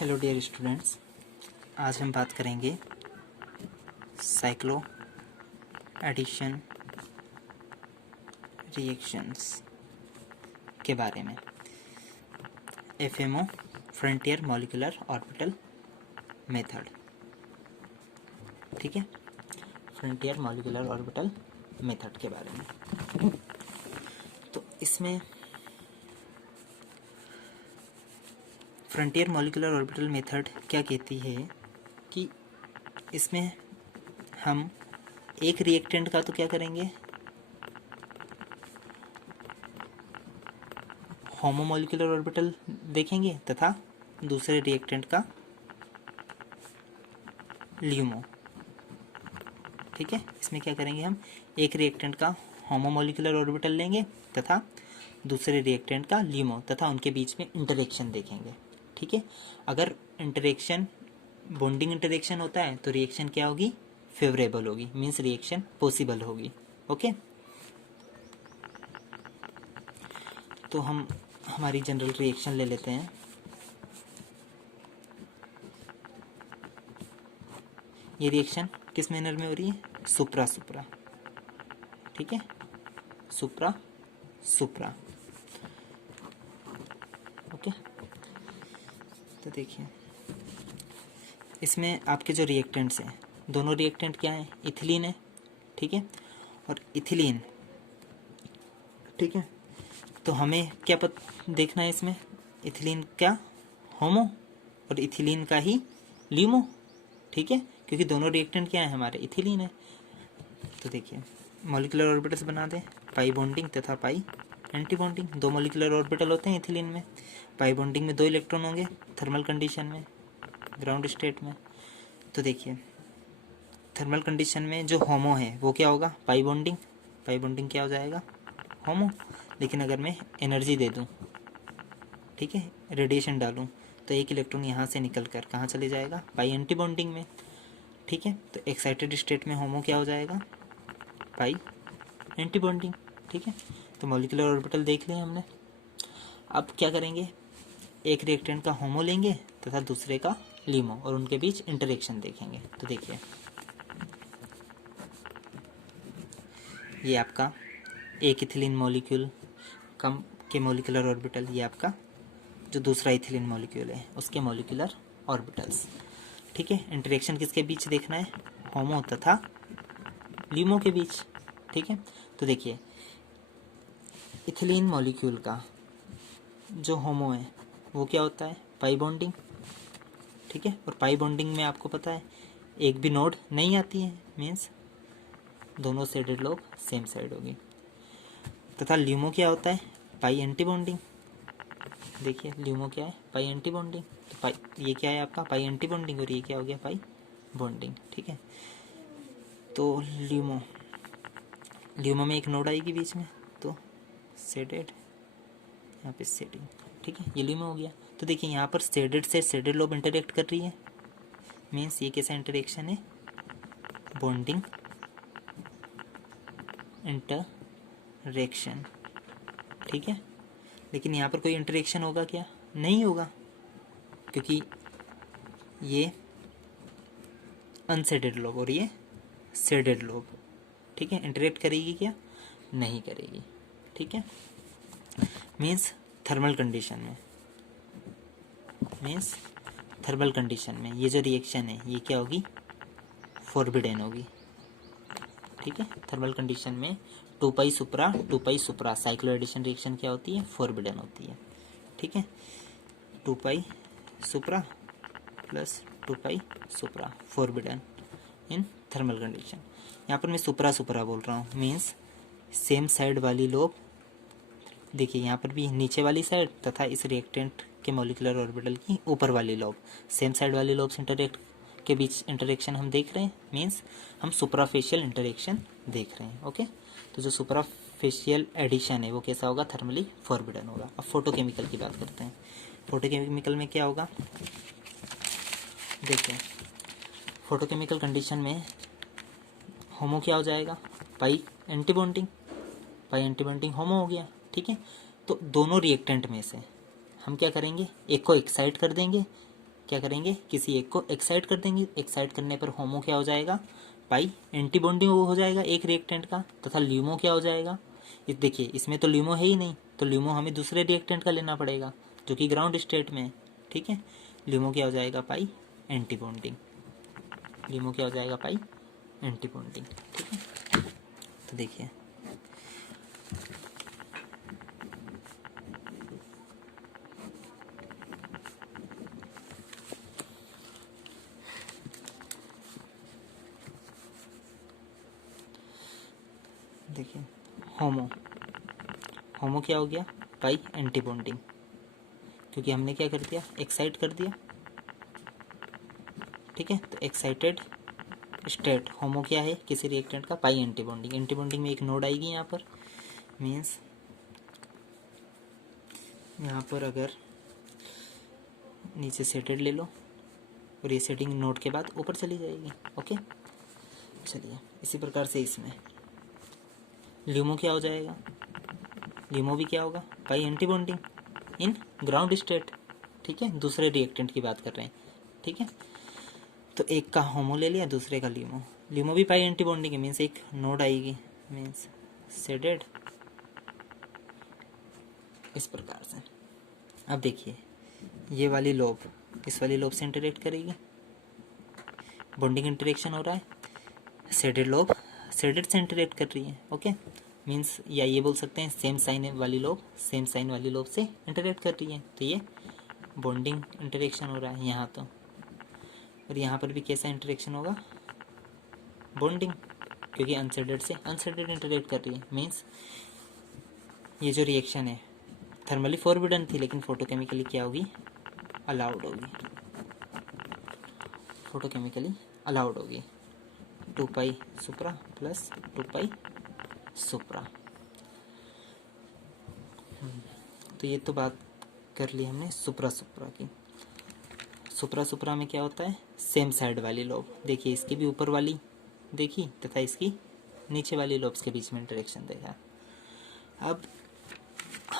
Hello dear students, आज हम बात करेंगे साइक्लो एडिशन रिएक्शंस के बारे में। FMO frontier molecular orbital method. ठीक है, फ्रंटियर मॉलिक्यूलर ऑर्बिटल मेथड के बारे में। तो इसमें फ्रंटियर मॉलिक्यूलर ऑर्बिटल मेथड क्या कहती है कि इसमें हम एक रिएक्टेंट का तो क्या करेंगे, होमोमॉलिक्यूलर ऑर्बिटल देखेंगे तथा दूसरे रिएक्टेंट का ल्यूमो। ठीक है, इसमें क्या करेंगे, हम एक रिएक्टेंट का होमोमॉलिक्यूलर ऑर्बिटल लेंगे तथा दूसरे रिएक्टेंट का ल्यूमो तथा उनके बीच में इंटरेक्शन देखेंगे। ठीक है, अगर इंटरेक्शन बॉन्डिंग इंटरेक्शन होता है तो रिएक्शन क्या होगी, फेवरेबल होगी, मीन्स रिएक्शन पॉसिबल होगी। ओके, तो हम हमारी जनरल रिएक्शन ले लेते हैं। ये रिएक्शन किस मैनर में हो रही है, सुप्रा सुप्रा। ठीक है, सुप्रा सुप्रा। ओके, तो देखिए इसमें आपके जो रिएक्टेंट्स हैं, दोनों रिएक्टेंट क्या हैं, इथिलीन है। ठीक है, और इथिलीन, ठीक है, तो हमें क्या देखना है इसमें, इथिलीन का होमो और इथिलीन का ही ल्यूमो। ठीक है, क्योंकि दोनों रिएक्टेंट क्या है हमारे, इथिलीन है। तो देखिए मॉलिक्यूलर ऑर्बिटल्स बना दें, पाई बॉन्डिंग तथा पाई एंटी बॉन्डिंग। दो मॉलिक्यूलर ऑर्बिटल होते हैं इथिलीन में। पाई बॉन्डिंग में 2 इलेक्ट्रॉन होंगे थर्मल कंडीशन में, ग्राउंड स्टेट में। तो देखिए थर्मल कंडीशन में जो होमो है वो क्या होगा, पाई बॉन्डिंग। पाई बॉन्डिंग क्या हो जाएगा, होमो। लेकिन अगर मैं एनर्जी दे दूं, ठीक है, रेडिएशन डालूं, तो एक इलेक्ट्रॉन यहाँ से निकल कर कहाँ चले जाएगा, पाई एंटी बॉन्डिंग में। ठीक है, तो एक्साइटेड स्टेट में होमो क्या हो जाएगा, पाई एंटी बॉन्डिंग। ठीक है, तो मॉलिक्यूलर ऑर्बिटल देख लिया हमने। अब क्या करेंगे, एक रिएक्टेंट का होमो लेंगे तथा दूसरे का लीमो और उनके बीच इंटरेक्शन देखेंगे। तो देखिए ये आपका एक इथिलीन मॉलिक्यूल कम के मॉलिक्यूलर ऑर्बिटल, ये आपका जो दूसरा इथिलीन मॉलिक्यूल है उसके मॉलिक्यूलर ऑर्बिटल्स। ठीक है, इंटरेक्शन किसके बीच देखना है, होमो तथा ल्यूमो के बीच। ठीक है, तो देखिए इथिलीन मॉलिक्यूल का जो होमो है वो क्या होता है, पाई बॉन्डिंग। ठीक है, और पाई बॉन्डिंग में आपको पता है एक भी नोड नहीं आती है, मीन्स दोनों साइडेड लोब सेम साइड होगी। तथा ल्यूमो क्या होता है, पाई एंटी बॉन्डिंग। देखिए ल्यूमो क्या है, पाई एंटी बॉन्डिंग। तो पाई, ये क्या है आपका, पाई एंटी बॉन्डिंग, और ये क्या हो गया, पाई बॉन्डिंग। ठीक है, तो ल्यूमो, ल्यूमो में एक नोड आएगी बीच में, तो सेडेड, यहाँ पे सेडिंग। ठीक है, ये ल्यूमो हो गया। तो देखिए यहाँ पर सेडेड से सेडेड लोब इंटरेक्ट कर रही है, मीन्स ये कैसा इंटरेक्शन है, बॉन्डिंग इंटरेक्शन। ठीक है, लेकिन यहाँ पर कोई इंटरेक्शन होगा क्या, नहीं होगा, क्योंकि ये अनसेडेड लोब और ये सेडेड लोब। ठीक है, इंटरेक्ट करेगी क्या, नहीं करेगी। ठीक है, मीन्स थर्मल कंडीशन में, मीन्स थर्मल कंडीशन में ये जो रिएक्शन है ये क्या होगी, फॉरबिडन होगी। ठीक है, थर्मल कंडीशन में 2 pi supra cycloaddition reaction क्या होती है, फॉरबिडन होती है। ठीक है, 2 pi supra plus 2 pi supra forbidden in thermal condition. यहाँ पर मैं सुप्रा बोल रहा हूँ, मीन्स सेम साइड वाली लोब। देखिए यहाँ पर भी नीचे वाली साइड तथा इस रिएक्टेंट के मॉलिक्यूलर ऑर्बिटल की ऊपर वाली लोब, सेम साइड वाली लोब्स इंटरेक्ट के बीच इंटरेक्शन हम देख रहे हैं, मीन्स हम सुपराफेशियल इंटरेक्शन देख रहे हैं। ओके, तो जो सुपराफेशियल एडिशन है वो कैसा होगा, थर्मली फॉरबिडन होगा। अब फोटोकेमिकल की बात करते हैं। फोटोकेमिकल में क्या होगा, देखिए फोटोकेमिकल कंडीशन में होमो क्या हो जाएगा, पाई एंटी बॉन्डिंग, पाई एंटी बॉन्डिंग होमो हो गया। ठीक है, तो दोनों रिएक्टेंट में से हम क्या करेंगे, एक को एक्साइट कर देंगे, क्या करेंगे, किसी एक को एक्साइट कर देंगे। एक्साइट करने पर होमो क्या हो जाएगा, पाई एंटी बॉन्डिंग हो जाएगा एक रिएक्टेंट का, तथा ल्यूमो क्या हो जाएगा, देखिए इसमें तो ल्यूमो है ही नहीं, तो ल्यूमो हमें दूसरे रिएक्टेंट का लेना पड़ेगा जो कि ग्राउंड स्टेट में है। ठीक है, ल्यूमो क्या हो जाएगा, पाई एंटी बॉन्डिंग। ल्यूमो क्या हो जाएगा, पाई एंटी बॉन्डिंग। ठीक है, तो देखिए देखिए होमो, होमो क्या हो गया, पाई एंटी बॉन्डिंग, क्योंकि हमने क्या कर दिया, एक्साइट कर दिया। ठीक है, तो एक्साइटेड स्टेट होमो क्या है, किसी रिएक्टेंट का, पाई एंटी बॉन्डिंग। एंटी बॉन्डिंग में एक नोड आएगी यहाँ पर, मीन्स यहाँ पर अगर नीचे सेटेड ले लो और ये सेटिंग नोड के बाद ऊपर चली जाएगी। ओके, चलिए इसी प्रकार से इसमें ल्यूमो क्या हो जाएगा, ल्यूमो भी क्या होगा, pi anti bonding in ground state. ठीक है, दूसरे रिएक्टेंट की बात कर रहे हैं। ठीक है, तो एक का होमो ले लिया, दूसरे का ल्यूमो। ल्यूमो भी पाई एंटी बॉन्डिंग है, मीन्स एक नोड आएगी, मीन्स सेडेड, इस प्रकार से। अब देखिए ये वाली लोब इस वाली लोब से इंटरेक्ट करेगी, बॉन्डिंग इंटरेक्शन हो रहा है, सेडेड लोब सेडेड से इंटरेक्ट कर रही है। ओके, मीन्स या ये बोल सकते हैं सेम साइन वाली लोब सेम साइन वाली लोब से इंटरेक्ट कर रही है, तो ये बॉन्डिंग इंटरेक्शन हो रहा है यहाँ तो। और यहाँ पर भी कैसा इंटरेक्शन होगा, बॉन्डिंग, क्योंकि अनसेडेड से अनसेडेड इंटरेक्ट कर रही है। मीन्स ये जो रिएक्शन है थर्मली फॉरबिडन थी, लेकिन फोटोकेमिकली क्या होगी, अलाउड होगी, फोटोकेमिकली अलाउड होगी। 2 पाई सुप्रा प्लस 2 पाई सुप्रा। तो ये तो बात कर ली हमने सुप्रा सुप्रा की। सुप्रा सुप्रा में क्या होता है, सेम साइड वाली लोब, देखिए इसकी भी ऊपर वाली देखी तथा इसकी नीचे वाली लोब्स के बीच में इंटरेक्शन देखा। अब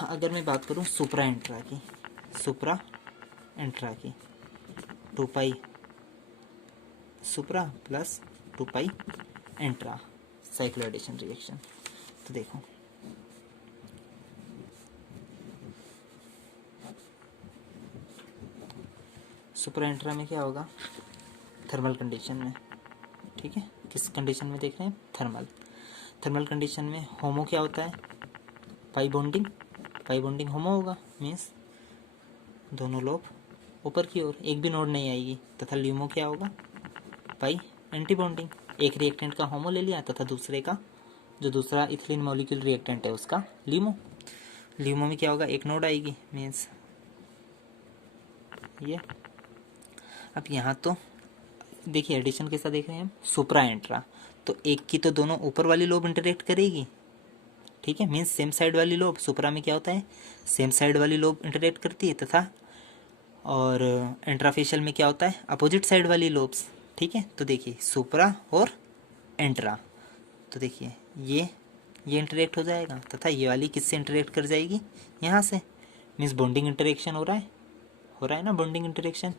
अगर मैं बात करूँ सुप्रा एंट्रा की, सुप्रा एंट्रा की 2 पाई सुप्रा प्लस 2 पाई एंट्रा साइक्लोएडिशन रिएक्शन। तो देखो सुप्रा एंट्रा में क्या होगा, थर्मल कंडीशन में। ठीक है, किस कंडीशन में देख रहे हैं, थर्मल। थर्मल कंडीशन में होमो क्या होता है, पाई बॉन्डिंग होमो होगा, मीन्स दोनों लोब ऊपर की ओर, एक भी नोड नहीं आएगी। तथा ल्यूमो क्या होगा, पाई एंटी बॉन्डिंग, एक रिएक्टेंट का होमो ले लिया तथा दूसरे का जो दूसरा इथिलीन मॉलिक्यूल रिएक्टेंट है उसका ल्यूमो। ल्यूमो में क्या होगा, एक नोड आएगी, मीन्स ये। अब यहाँ तो देखिए एडिशन कैसा देख रहे हैं हम, सुप्रा एंट्रा, तो एक की तो दोनों ऊपर वाली लोब इंटरेक्ट करेगी। ठीक है, मीन्स सेम साइड वाली लोब, सुप्रा में क्या होता है, सेम साइड वाली लोब इंटरेक्ट करती है, तथा और एंट्राफेशियल में क्या होता है, अपोजिट साइड वाली लोब्स। ठीक है, तो देखिए सुप्रा और एंट्रा, तो देखिए ये इंटरेक्ट हो जाएगा, तथा ये वाली किससे इंटरेक्ट कर जाएगी, यहाँ से। मीन्स बॉन्डिंग इंटरेक्शन हो रहा है ना, बॉन्डिंग इंटरेक्शन।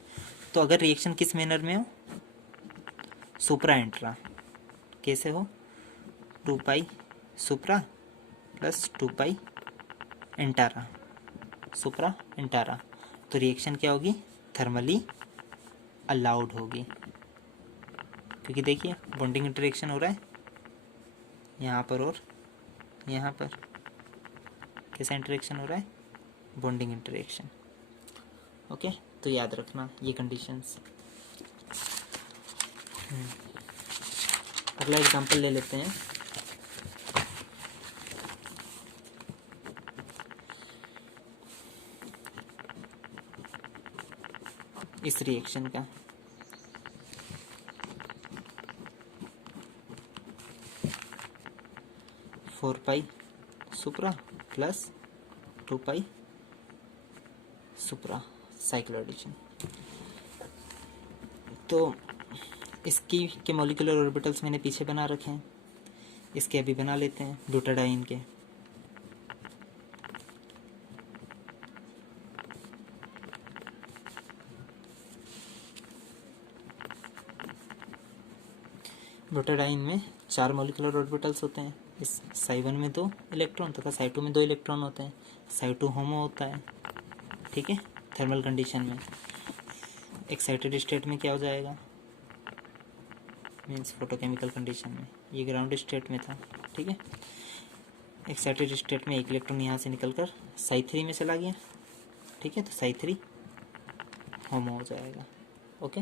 तो अगर रिएक्शन किस मैनर में हो, सुप्रा एंट्रा, कैसे हो, 2 पाई सुप्रा प्लस 2 पाई एंटारा, सुप्रा एंटारा, तो रिएक्शन क्या होगी, थर्मली अलाउड होगी, क्योंकि देखिए बॉन्डिंग इंटरेक्शन हो रहा है यहाँ पर और यहाँ पर। कैसा इंटरेक्शन हो रहा है, बॉन्डिंग इंटरेक्शन। ओके, तो याद रखना ये कंडीशंस। अगला एग्जांपल ले लेते हैं। इस रिएक्शन का, four pi supra plus 2 pi सुप्रा साइक्लोएडिशन। तो इसकी के मॉलिक्यूलर ऑर्बिटल्स मैंने पीछे बना रखे हैं, इसके अभी बना लेते हैं ब्यूटाडाइन के। ब्यूटाडाइन में 4 मॉलिक्यूलर ऑर्बिटल्स होते हैं। इस साई 1 में 2 इलेक्ट्रॉन तथा साई 2 में 2 इलेक्ट्रॉन होते हैं। साई 2 होमो होता है, ठीक है, थर्मल कंडीशन में। एक्साइटेड स्टेट में क्या हो जाएगा, मीन्स फोटोकेमिकल कंडीशन में, ये ग्राउंड स्टेट में था, ठीक है। एक्साइटेड स्टेट में एक इलेक्ट्रॉन यहाँ से निकलकर साई 3 में चला गया, ठीक है, तो साई 3 होमो हो जाएगा। ओके,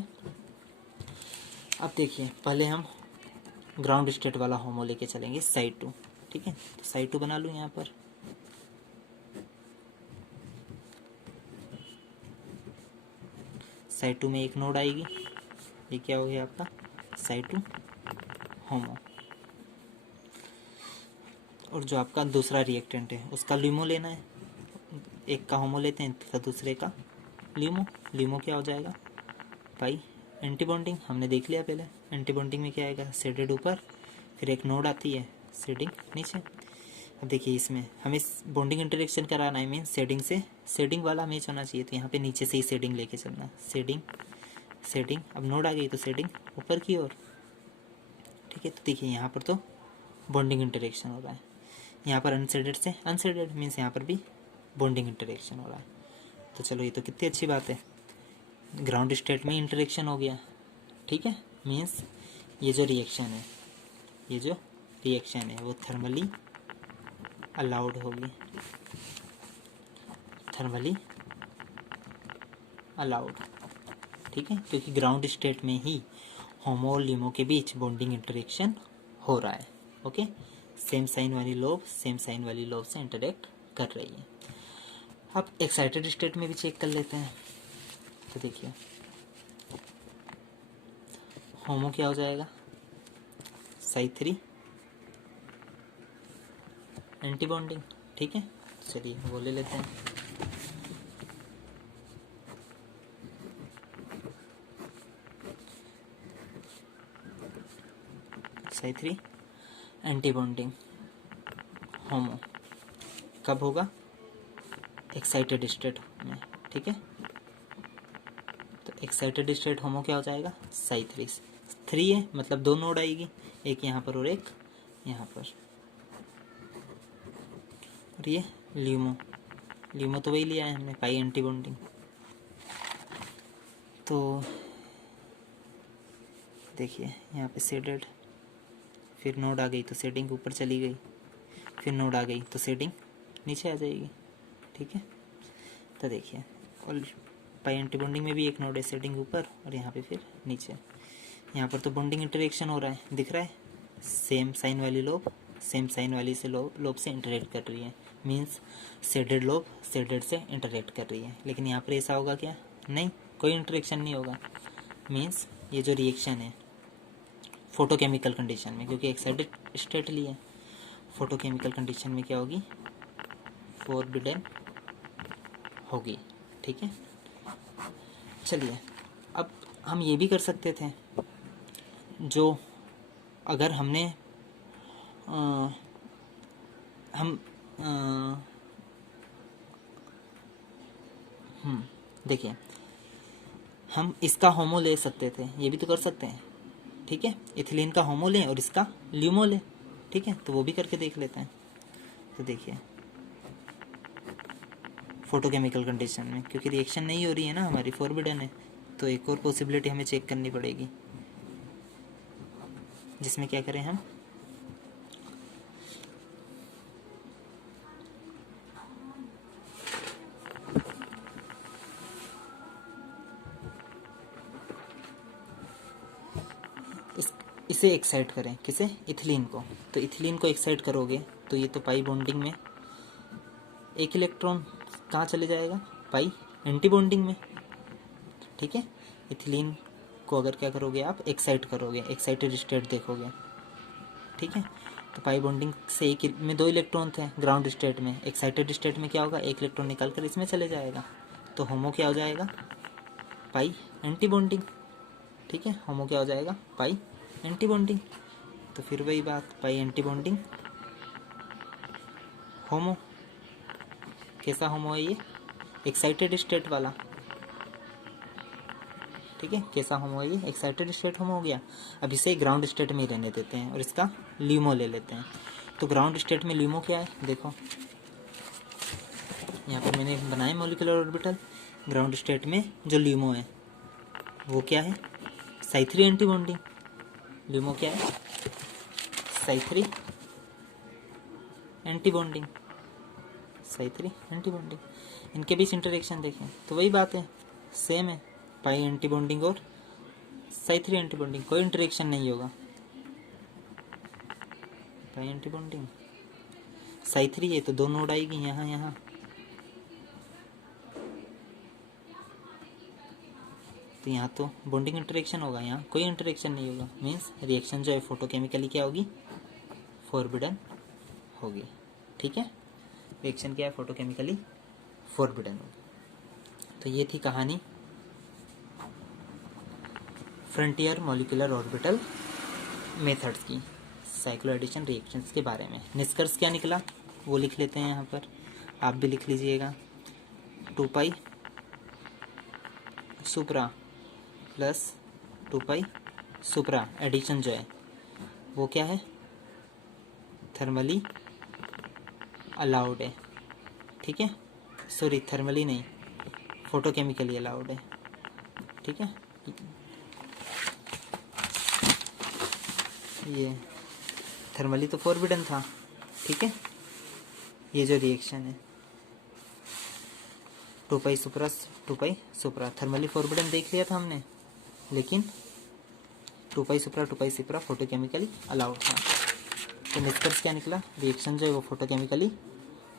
अब देखिए, पहले हम ग्राउंड स्टेट वाला होमो लेके चलेंगे साई 2, ठीक है। तो साई 2 बना लूँ यहाँ पर, साई 2 में एक नोड आएगी, ये क्या हो गया आपका साई 2 होमो। और जो आपका दूसरा रिएक्टेंट है उसका ल्यूमो लेना है, एक का होमो लेते हैं तथा दूसरे का ल्यूमो। ल्यूमो क्या हो जाएगा, पाई एंटी बॉन्डिंग, हमने देख लिया पहले। एंटी बॉन्डिंग में क्या आएगा, शेडेड ऊपर, फिर एक नोड आती है शेडिंग नीचे। अब देखिए, इसमें हमें बॉन्डिंग इंटरेक्शन कराना है, मीन शेडिंग से शेडिंग वाला मैच होना चाहिए, तो यहाँ पे नीचे से ही शेडिंग लेके चलना, शेडिंग शेडिंग। अब नोड आ गई तो शेडिंग ऊपर की ओर, ठीक है। तो देखिए, यहाँ पर तो बॉन्डिंग इंटरेक्शन हो रहा है, यहाँ पर अनशेडेड से अनशेडेड, मीन्स यहाँ पर भी बॉन्डिंग इंटरेक्शन हो रहा है। तो चलो, ये तो कितनी अच्छी बात है, ग्राउंड स्टेट में इंटरेक्शन हो गया, ठीक है। मीन्स ये जो रिएक्शन है, ये जो रिएक्शन है वो थर्मली अलाउड होगी, थर्मली अलाउड, ठीक है, क्योंकि ग्राउंड स्टेट में ही होमो और ल्यूमो के बीच बॉन्डिंग इंटरेक्शन हो रहा है। ओके, सेम साइन वाली लोब सेम साइन वाली लोब से इंटरेक्ट कर रही है। अब एक्साइटेड स्टेट में भी चेक कर लेते हैं। तो देखिए, होमो क्या हो जाएगा, साई 3 एंटी बॉन्डिंग, ठीक है। चलिए वो ले लेते हैं। साई 3 एंटी बॉन्डिंग होमो कब होगा, एक्साइटेड स्टेट में, ठीक है। तो एक्साइटेड स्टेट होमो क्या हो जाएगा, साई 3 है, मतलब 2 नोड आएगी, एक यहाँ पर और एक यहाँ पर। और ये ल्यूमो, ल्यूमो तो वही लिया है हमने, पाई एंटी बॉन्डिंग। तो देखिए, यहाँ पे शेडेड, फिर नोड आ गई तो शेडिंग ऊपर चली गई, फिर नोड आ गई तो शेडिंग नीचे आ जाएगी, ठीक है। तो देखिए, और पाई एंटी बॉन्डिंग में भी एक नोड है, शेडिंग ऊपर और यहाँ पे फिर नीचे। यहाँ पर तो बॉन्डिंग इंटरेक्शन हो रहा है, दिख रहा है, सेम साइन वाली लोब सेम साइन वाली से लोब से इंटरेक्ट कर रही है, मीन्स शेडेड लोब शेडेड से इंटरेक्ट कर रही है। लेकिन यहाँ पर ऐसा होगा क्या, नहीं, कोई इंटरेक्शन नहीं होगा। मीन्स ये जो रिएक्शन है फोटोकेमिकल कंडीशन में, क्योंकि एक्साइटेड स्टेट ली है, फोटोकेमिकल कंडीशन में क्या होगी, फॉरबिडन होगी, ठीक है। चलिए, अब हम ये भी कर सकते थे, जो अगर हमने हम देखिए, हम इसका होमो ले सकते थे, ये भी तो कर सकते हैं, ठीक है। इथिलीन का होमो लें और इसका ल्यूमो लें, ठीक है, तो वो भी करके देख लेते हैं। तो देखिए, फोटोकेमिकल कंडीशन में क्योंकि रिएक्शन नहीं हो रही है ना हमारी, फॉरबिडन है, तो एक और पॉसिबिलिटी हमें चेक करनी पड़ेगी, जिसमें क्या करें हम, इसे एक्साइट करें, किसे, इथिलीन को। तो इथिलीन को एक्साइट करोगे तो ये तो पाई बॉन्डिंग में एक इलेक्ट्रॉन कहाँ चले जाएगा, पाई एंटी बॉन्डिंग में, ठीक है। इथिलीन को अगर क्या करोगे आप, एक्साइट करोगे, एक्साइटेड स्टेट देखोगे, ठीक है। तो पाई बॉन्डिंग से एक में 2 इलेक्ट्रॉन थे ग्राउंड स्टेट में, एक्साइटेड स्टेट में क्या होगा, एक इलेक्ट्रॉन निकाल कर इसमें चले जाएगा, तो होमो क्या हो जाएगा, पाई एंटी बॉन्डिंग, ठीक है। होमो क्या हो जाएगा, पाई एंटी बॉन्डिंग। तो फिर वही बात, पाई एंटी बॉन्डिंग होमो। कैसा होमो है ये, एक्साइटेड स्टेट वाला, ठीक है, कैसा होमो है ये? एक्साइटेड स्टेट होमो हो गया। अब इसे ग्राउंड स्टेट में ही रहने देते हैं और इसका ल्यूमो ले लेते हैं। तो ग्राउंड स्टेट में ल्यूमो क्या है, देखो यहाँ पर मैंने बनाए मॉलिक्यूलर ऑर्बिटल। ग्राउंड स्टेट में जो ल्यूमो है वो क्या है, साई 3 एंटी बॉन्डिंग। ल्यूमो क्या है, Sai 3 anti bonding, Sai 3 anti bonding. इनके बीच इंटरेक्शन देखें तो वही बात है, सेम है, पाई एंटी बॉन्डिंग और साई 3 एंटी बॉन्डिंग, कोई इंटरेक्शन नहीं होगा। पाई एंटी बॉन्डिंग साई 3 है तो 2 नोड आएगी यहाँ यहाँ, तो यहाँ तो बॉन्डिंग इंटरेक्शन होगा, यहाँ कोई इंटरेक्शन नहीं होगा। मीन्स रिएक्शन जो है फोटोकेमिकली क्या होगी, फॉरबिडन होगी। ठीक है, रिएक्शन क्या है, फोटोकेमिकली फॉरबिडन होगी। तो ये थी कहानी फ्रंटियर मॉलिक्यूलर ऑर्बिटल मेथड्स की, साइक्लोएडिशन रिएक्शंस के बारे में। निष्कर्ष क्या निकला वो लिख लेते हैं यहाँ पर, आप भी लिख लीजिएगा। 2 पाई सुप्रा प्लस 2 पाई सुप्रा एडिशन जो है वो क्या है, थर्मली अलाउड है। ठीक है, सॉरी थर्मली नहीं, फोटोकेमिकली अलाउड है। ठीक है, ये थर्मली तो फॉरबिडन था। ठीक है, ये जो रिएक्शन है 2 पाई सुप्रा 2 पाई सुप्रा, थर्मली फॉरबिडन देख लिया था हमने, लेकिन 2 पाई सुप्रा 2 पाई सुप्रा फोटोकेमिकली अलाउड था। तो निष्कर्ष क्या निकला, रिएक्शन जो है वो फोटोकेमिकली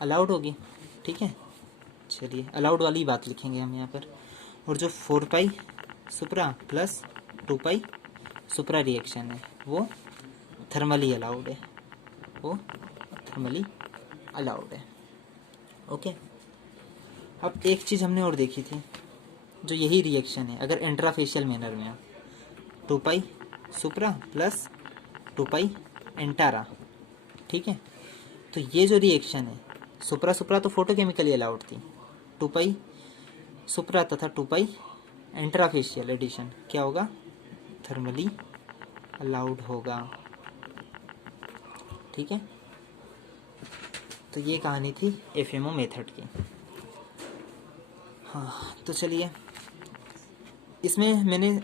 अलाउड होगी। ठीक है, चलिए अलाउड वाली बात लिखेंगे हम यहाँ पर। और जो 4 पाई सुप्रा प्लस 2 पाई सुप्रा रिएक्शन है वो थर्मली अलाउड है, वो थर्मली अलाउड है। ओके, अब एक चीज़ हमने और देखी थी, जो यही रिएक्शन है अगर इंट्राफेशियल मैनर में 2 पाई सुप्रा प्लस 2 पाई एंटारा। ठीक है, तो ये जो रिएक्शन है सुप्रा सुप्रा तो फोटोकेमिकली अलाउड थी, 2 पाई सुप्रा तथा 2 पाई इंट्राफेशियल एडिशन क्या होगा, थर्मली अलाउड होगा। ठीक है, तो ये कहानी थी एफएमओ मेथड की। हाँ, तो चलिए इसमें मैंने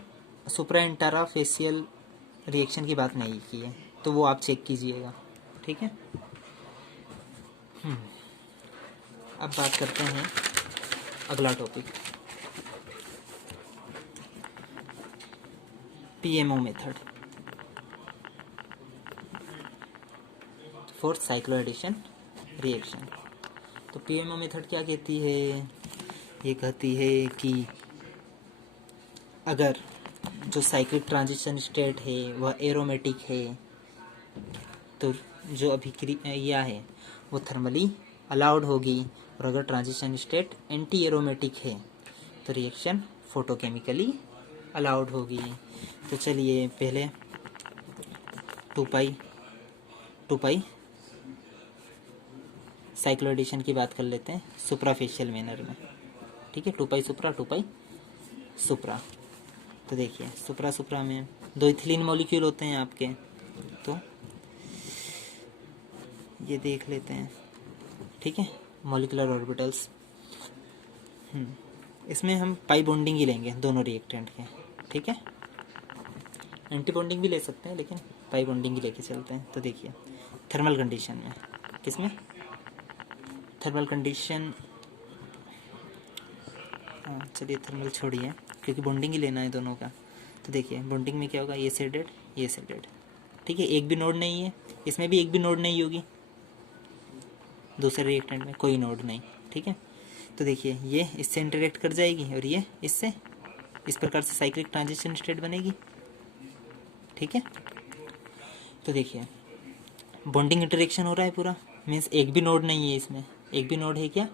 सुप्रा एंटारा फेशियल रिएक्शन की बात नहीं की है, तो वो आप चेक कीजिएगा। ठीक है, अब बात करते हैं अगला topic, PMO method for cycloaddition reaction. तो पीएमओ मेथड क्या कहती है, ये कहती है कि अगर जो साइक्लिक ट्रांजिशन स्टेट है वह एरोमेटिक है तो जो अभिक्रिया है वो थर्मली अलाउड होगी, और अगर ट्रांजिशन स्टेट एंटी एरोमेटिक है तो रिएक्शन फोटोकेमिकली अलाउड होगी। तो चलिए पहले 2 पाई साइक्लोएडिशन की बात कर लेते हैं सुप्राफेशियल मैनर में। ठीक है, 2 पाई सुप्रा 2 पाई सुप्रा। तो देखिए सुप्रा सुप्रा में 2 इथिलीन मॉलिक्यूल होते हैं आपके, तो ये देख लेते हैं। ठीक है, मॉलिक्यूलर ऑर्बिटल्स, इसमें हम पाई बॉन्डिंग ही लेंगे दोनों रिएक्टेंट के। ठीक है, एंटी बॉन्डिंग भी ले सकते हैं लेकिन पाई बॉन्डिंग ही लेके चलते हैं। तो देखिए थर्मल कंडीशन में, किसमें, थर्मल कंडीशन, चलिए थर्मल छोड़िए क्योंकि बॉन्डिंग ही लेना है दोनों का। तो देखिए बॉन्डिंग में क्या होगा, ये सेडेड ये सेडेड। ठीक है, एक भी नोड नहीं है, इसमें भी एक भी नोड नहीं होगी, दूसरे रिएक्टेंट में कोई नोड नहीं। ठीक है, तो देखिए ये इससे इंटरेक्ट कर जाएगी और ये इससे, इस प्रकार से साइक्लिक ट्रांजिशन स्टेट बनेगी। ठीक है, तो देखिए बॉन्डिंग इंटरेक्शन हो रहा है पूरा, मीन्स एक भी नोड नहीं है इसमें, एक भी नोड है क्या,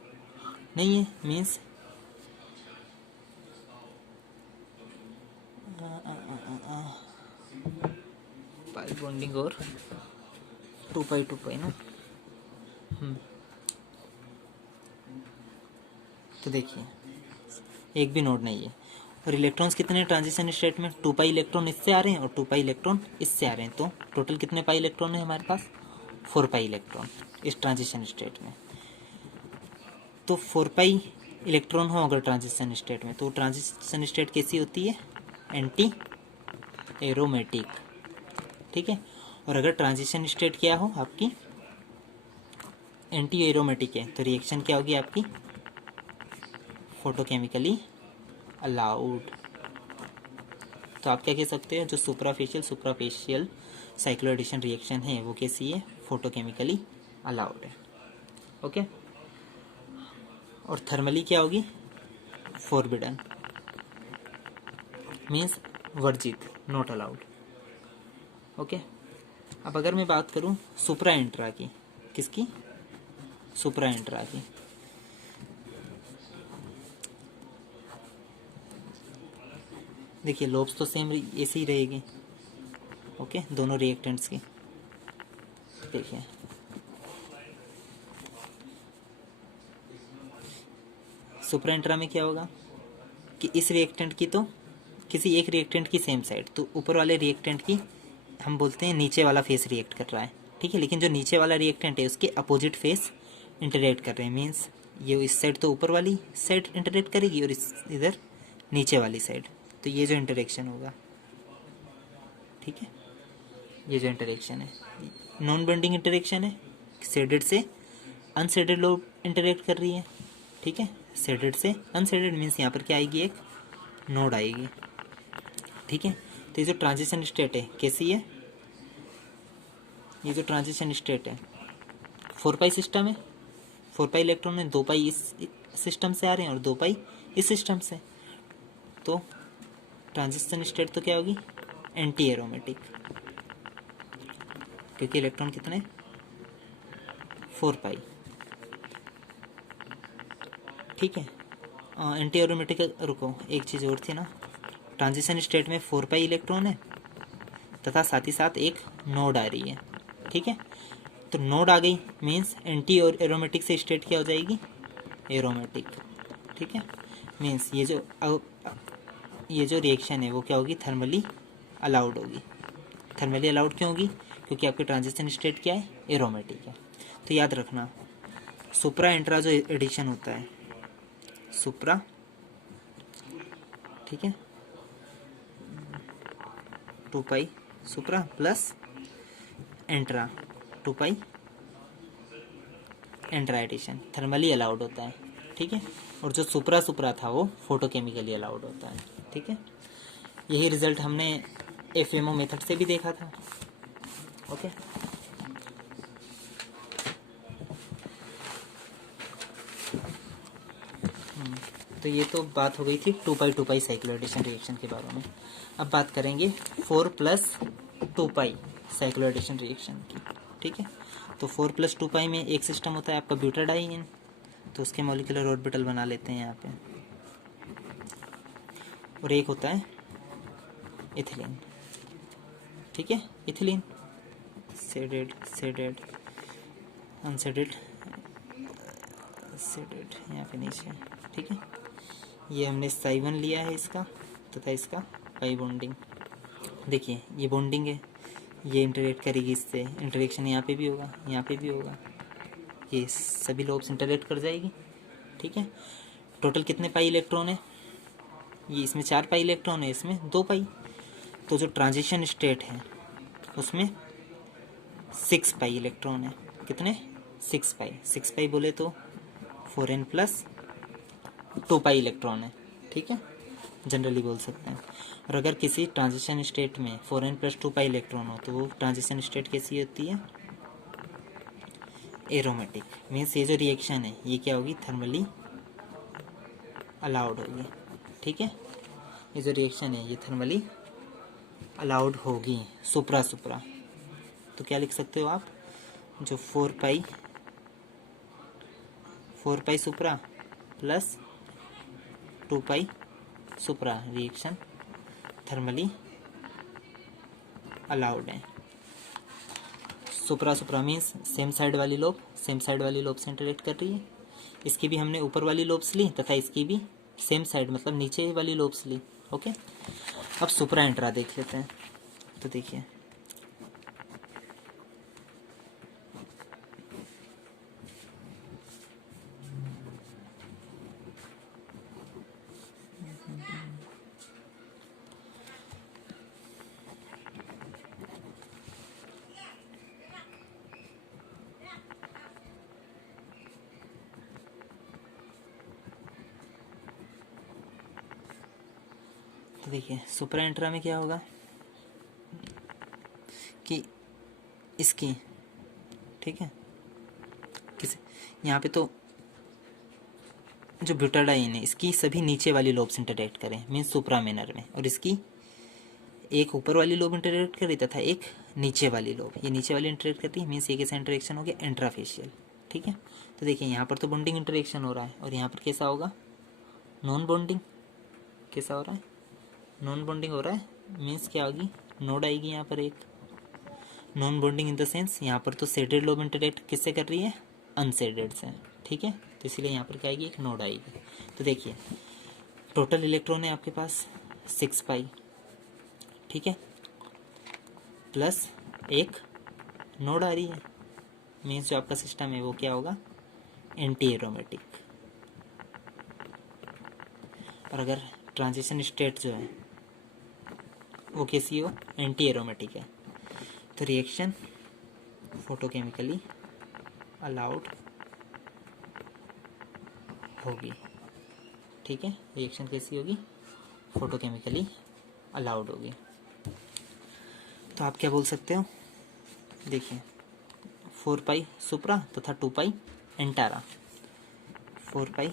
नहीं है, मीन्स पाई बॉन्डिंग और 2 पाई ना। तो देखिए एक भी नोड नहीं है, और इलेक्ट्रॉन्स कितने ट्रांजिशन स्टेट में, 2 पाई इलेक्ट्रॉन इससे आ रहे हैं और 2 पाई इलेक्ट्रॉन इससे आ रहे हैं, तो टोटल कितने पाई इलेक्ट्रॉन है हमारे पास, 4 पाई इलेक्ट्रॉन इस ट्रांजिशन स्टेट में। तो 4 पाई इलेक्ट्रॉन हो अगर ट्रांजिशन स्टेट में, तो ट्रांजिशन स्टेट कैसी होती है, एंटी एरोमेटिक, ठीक है। और अगर ट्रांजिशन स्टेट क्या हो आपकी, एंटी एरोमेटिक है, तो रिएक्शन क्या होगी आपकी, फोटोकेमिकली अलाउड। तो आप क्या कह सकते हो, जो सुप्राफेशियल साइक्लोएडिशन रिएक्शन है वो कैसी है, फोटोकेमिकली अलाउड है, ओके। और थर्मली क्या होगी, फॉरबिडन, मीन्स वर्जित, नॉट अलाउड, ओके। अब अगर मैं बात करूं सुप्रा इंट्रा की, किसकी, सुप्रा इंट्रा की, देखिए लोब्स तो सेम ऐसी ही रहेगी, ओके, दोनों रिएक्टेंट्स की। देखिए सुप्रा इंट्रा में क्या होगा कि इस रिएक्टेंट की तो किसी एक रिएक्टेंट की सेम साइड, तो ऊपर वाले रिएक्टेंट की हम बोलते हैं नीचे वाला फेस रिएक्ट कर रहा है, ठीक है, लेकिन जो नीचे वाला रिएक्टेंट है उसके अपोजिट फेस इंटरेक्ट कर रहे हैं, मीन्स ये इस साइड तो ऊपर वाली साइड इंटरेक्ट करेगी और इस इधर नीचे वाली साइड, तो ये जो इंटरेक्शन होगा, ठीक है, ये जो इंटरेक्शन है नॉन बॉन्डिंग इंटरेक्शन है, शेडेड से अनशेडेड लोब इंटरेक्ट कर रही है, ठीक है, शेडेड से अनशेडेड मीन्स यहाँ पर क्या आएगी, एक नोड आएगी, ठीक है। तो ये जो ट्रांजिशन स्टेट है कैसी है, ये जो ट्रांजिशन स्टेट है 4 पाई सिस्टम है, 4 पाई इलेक्ट्रॉन में 2 पाई इस सिस्टम से आ रहे हैं और 2 पाई इस सिस्टम से, तो ट्रांजिशन स्टेट तो क्या होगी, एंटी एरोमेटिक, क्योंकि इलेक्ट्रॉन कितने, 4 पाई, ठीक है। एंटी एरोमेटिक, रुको एक चीज़ और थी ना, ट्रांजिशन स्टेट में 4 पाई इलेक्ट्रॉन है तथा साथ ही साथ एक नोड आ रही है, ठीक है। तो नोड आ गई मीन्स एंटी और एरोमेटिक से स्टेट क्या हो जाएगी, एरोमेटिक, ठीक है, मीन्स ये जो रिएक्शन है वो क्या होगी, थर्मली अलाउड होगी। थर्मली अलाउड क्यों होगी, क्योंकि आपकी ट्रांजिशन स्टेट क्या है, एरोमेटिक है। तो याद रखना सुप्रा इंट्रा जो एडिशन होता है, सुप्रा, ठीक है, 2 पाई सुप्रा प्लस एंट्रा 2 पाई एंट्रा एडिशन थर्मली अलाउड होता है, ठीक है। और जो सुप्रा सुप्रा था वो फोटोकेमिकली अलाउड होता है, ठीक है। यही रिजल्ट हमने एफएमओ मेथड से भी देखा था, ओके। तो ये तो बात हो गई थी 2 पाई साइक्लोएडिशन रिएक्शन के बारे में। अब बात करेंगे 4 + 2 पाई साइक्लोएडिशन रिएक्शन की, ठीक है। तो 4 + 2 पाई में एक सिस्टम होता है आपका ब्यूटाडाइन, तो उसके मॉलिक्यूलर ऑर्बिटल बना लेते हैं यहाँ पे, और एक होता है इथिलीन, ठीक है, ethylene shaded shaded unshielded shaded यहाँ पे नीचे, ठीक है। ये हमने साइवन लिया है इसका तथा इसका पाई बॉन्डिंग, देखिए ये बॉन्डिंग है, ये इंटरेक्ट करेगी इससे, इंटरेक्शन यहाँ पे भी होगा, यहाँ पे भी होगा, ये सभी लोब्स इंटरेक्ट कर जाएगी, ठीक है। टोटल कितने पाई इलेक्ट्रॉन है, ये इसमें 4 पाई इलेक्ट्रॉन है, इसमें 2 पाई, तो जो ट्रांजिशन स्टेट है उसमें 6 पाई इलेक्ट्रॉन है, कितने, 6 पाई, 6 पाई बोले तो 4n + 2 पाई इलेक्ट्रॉन है, ठीक है, जनरली बोल सकते हैं। और अगर किसी ट्रांजिशन स्टेट में 4n + 2 पाई इलेक्ट्रॉन हो तो वो ट्रांजिशन स्टेट कैसी होती है, एरोमेटिक, मीन्स ये जो रिएक्शन है ये क्या होगी, थर्मली अलाउड होगी, ठीक है। ये जो रिएक्शन है ये थर्मली अलाउड होगी, सुप्रा सुप्रा। तो क्या लिख सकते हो आप, जो 4 पाई सुप्रा + 2 पाई सुप्रा रिएक्शन थर्मली अलाउड है। सुप्रा सुप्रा मीन्स सेम साइड वाली लोब से इंटरेक्ट कर रही है, इसकी भी हमने ऊपर वाली लोब्स ली तथा इसकी भी सेम साइड मतलब नीचे वाली लोब्स ली, ओके, अब सुप्रा इंट्रा देख लेते हैं। तो देखिए सुप्रा इंट्रा में क्या होगा कि इसकी, ठीक है, किस यहाँ पे तो जो ब्यूटाडाइन है इसकी सभी नीचे वाली लोब्स इंटरेक्ट करें, मीन्स सुप्रा मेनर में, और इसकी एक ऊपर वाली लोब इंटरेक्ट करी तथा एक नीचे वाली लोब, ये नीचे वाली इंटरेक्ट करती है, मीन्स ये कैसा इंटरेक्शन हो गया, इंट्राफेशियल। ठीक है, तो देखिए यहाँ पर तो बॉन्डिंग इंटरेक्शन हो रहा है और यहाँ पर कैसा होगा, नॉन बॉन्डिंग। कैसा हो रहा है, नॉन बॉन्डिंग हो रहा है, मीन्स क्या होगी, नोड आएगी यहाँ पर एक। Non bonding in the sense यहाँ पर तो सेडेड लोब इंटरेक्ट किससे कर रही है, अनसेडेड से। ठीक है, तो इसलिए यहाँ पर क्या आएगी, एक नोड आएगी। तो देखिए टोटल इलेक्ट्रॉन है आपके पास 6 पाई, ठीक है, प्लस एक नोड आ रही है, मीन्स जो आपका सिस्टम है वो क्या होगा, एंटी एरोमेटिक। और अगर ट्रांजिशन स्टेट जो है वो कैसी हो, एंटी एरोमेटिक है, तो रिएक्शन फोटोकेमिकली अलाउड होगी। ठीक है, रिएक्शन कैसी होगी, फोटोकेमिकली अलाउड होगी। तो आप क्या बोल सकते हो, देखिए 4 पाई सुप्रा तथा 2 पाई एंटारा, 4 पाई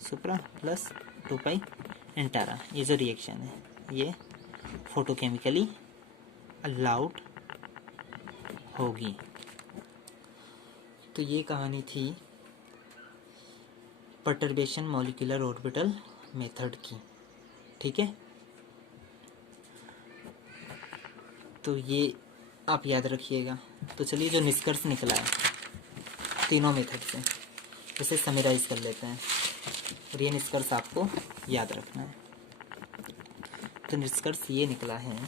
सुप्रा प्लस 2 पाई एंटारा, ये जो रिएक्शन है ये फोटोकेमिकली अलाउड होगी। तो ये कहानी थी परटर्बेशन मॉलिक्यूलर ऑर्बिटल मेथड की। ठीक है, तो ये आप याद रखिएगा। तो चलिए जो निष्कर्ष निकला है तीनों मेथड से, इसे समराइज कर लेते हैं और ये निष्कर्ष आपको याद रखना है। तो निष्कर्ष ये निकला है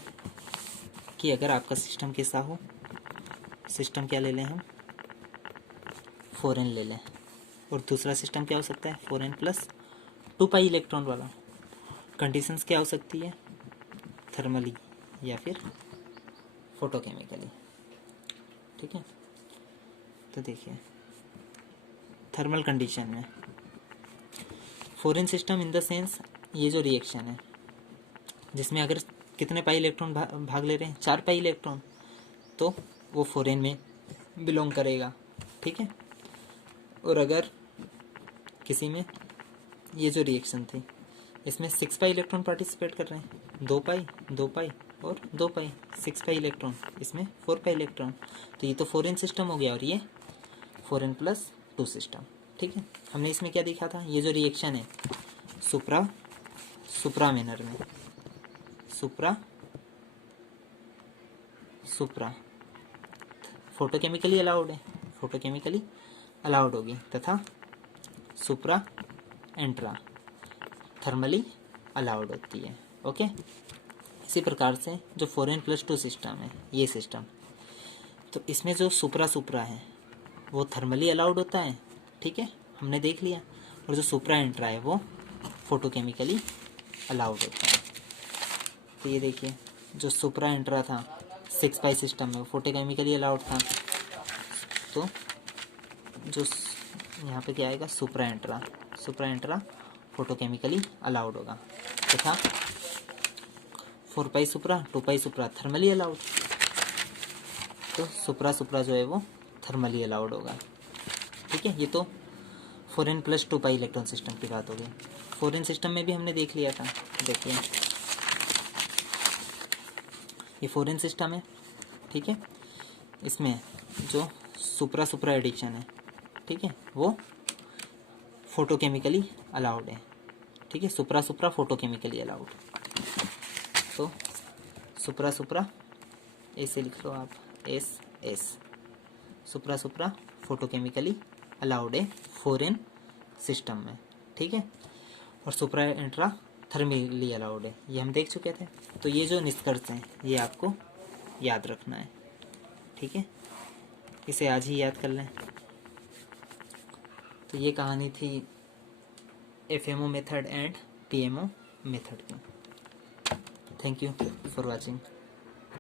कि अगर आपका सिस्टम कैसा हो, सिस्टम क्या ले लें हम, 4n ले लें, और दूसरा सिस्टम क्या हो सकता है, 4n प्लस 2 पाई इलेक्ट्रॉन वाला। कंडीशंस क्या हो सकती है, थर्मली या फिर फोटोकेमिकली। ठीक है, तो देखिए थर्मल कंडीशन में 4n system in the sense ये जो रिएक्शन है जिसमें अगर कितने पाई इलेक्ट्रॉन भाग ले रहे हैं, 4 पाई इलेक्ट्रॉन, तो वो 4n में बिलोंग करेगा। ठीक है, और अगर किसी में ये जो रिएक्शन थी इसमें 6 पाई इलेक्ट्रॉन पार्टिसिपेट कर रहे हैं, 2 पाई 2 पाई और 2 पाई, 6 पाई इलेक्ट्रॉन, इसमें 4 पाई इलेक्ट्रॉन, तो ये तो 4n सिस्टम हो गया और ये 4n प्लस 2 सिस्टम। ठीक है, हमने इसमें क्या देखा था, ये जो रिएक्शन है सुप्रा मेनर में, सुप्रा फोटोकेमिकली अलाउड है, फोटोकेमिकली अलाउड होगी, तथा सुप्रा एंट्रा थर्मली अलाउड होती है। ओके, इसी प्रकार से जो 4n प्लस 2 सिस्टम है, ये सिस्टम, तो इसमें जो सुप्रा है वो थर्मली अलाउड होता है। ठीक है, हमने देख लिया, और जो सुप्रा एंट्रा है वो फोटोकेमिकली अलाउड होता है। तो ये देखिए जो सुप्रा एंट्रा था 6 पाई सिस्टम में वो फोटोकेमिकली अलाउड था, तो जो यहाँ पे क्या आएगा, सुप्रा एंट्रा फोटोकेमिकली अलाउड होगा, तथा 4 पाई सुप्रा 2 पाई सुप्रा थर्मली अलाउड, तो सुप्रा जो है वो थर्मली अलाउड होगा। ठीक है, ये तो 4n plus 2 pi electron system की बात हो गई। 4n सिस्टम में भी हमने देख लिया था, देखिए ये 4n सिस्टम है। ठीक है, इसमें जो सुप्रा एडिशन है, ठीक है, वो फोटोकेमिकली अलाउड है। ठीक है, सुप्रा फोटोकेमिकली अलाउड, तो सुप्रा ऐसे लिख लो आप, एस सुप्रा फोटोकेमिकली अलाउड है 4n सिस्टम में। ठीक है, और सुप्रा एंट्रा थर्मली अलाउड है, ये हम देख चुके थे। तो ये जो निष्कर्ष हैं ये आपको याद रखना है, ठीक है, इसे आज ही याद कर लें। तो ये कहानी थी FMO method and PMO method की। Thank you for watching.